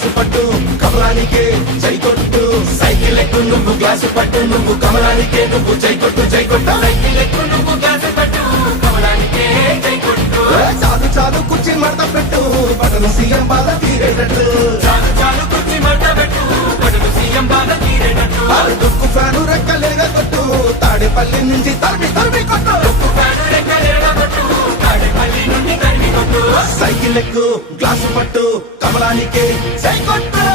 Glass పట్టు కమలానికే చై కొట్టు. సైకిల్ ఎక్కు నువ్వు గ్లాసు పట్టు నువ్వు కమలానికే నువ్వు చై కొట్టు చై కొట్టు. సైకిల్ ఎక్కు నువ్వు గ్లాసు పట్టు కమలానికే చై కొట్టు. చాలు చాలు కుర్చీ మడత పెట్టు బటను సీఎం బాధ తీరేటట్టు. చాలు చాలు కుర్చీ మడత పెట్టు బటను సీఎం బాధ తీరేటట్టు. దుక్కు ఫ్యాను రెక్కలేగా కొట్టు తాడేపల్లి నుంచి తరిమి తరిమి కొట్టు. దుక్కు ఫ్యాను సైకిల్ ఎక్కు గ్లాసు పట్టు కమలానికి సైకొట్టు.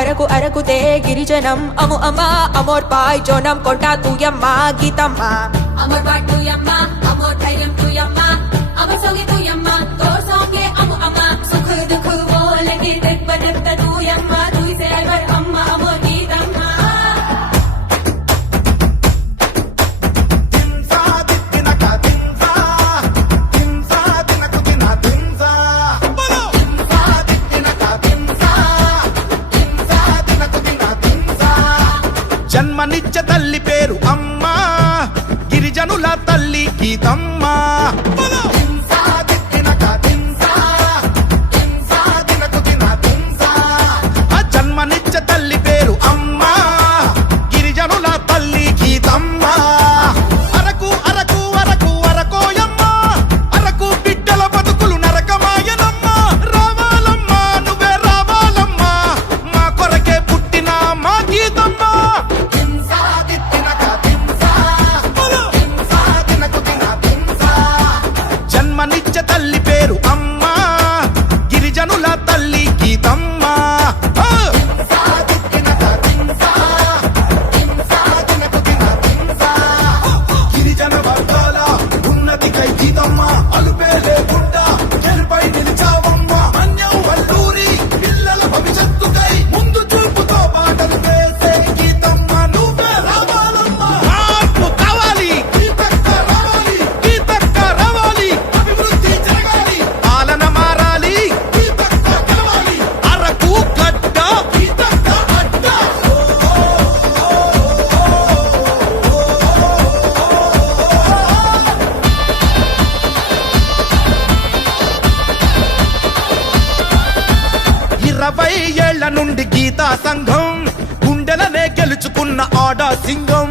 అరకు అరకు తే గిరిజనం. అము అమ్మా అమోర్ పాయ్ జోనం కొంటా తూయమ్మా గీతమ్మా. అమోర్ పాయ్ తూయమ్మా అమోర్ ధైర్యం తూయమ్మా. ప్రేమనిచ్చ తల్లి అలుపే లేకుండా గెలుపై నిలి సంఘం గుండెలనే గెలుచుకున్న ఆడా సింగం.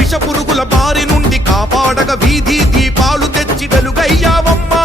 విషపురుగుల బారి నుండి కాపాడక వీధి దీపాలు తెచ్చి వెలుగయ్యావమ్మా.